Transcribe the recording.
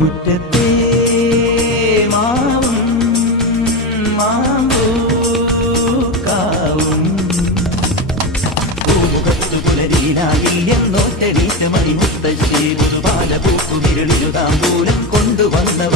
മുറ്റത്തെ മാവും മാമ്പൂക്കാവും പൂമുഖത്തു പുലരീനാകിൽ എന്നോട്ടെണീറ്റ് മണിമുത്തശ്ശി പുതുപാല പൂക്കുമിരളിരു താമ്പൂലം കൊണ്ടുവന്നവർ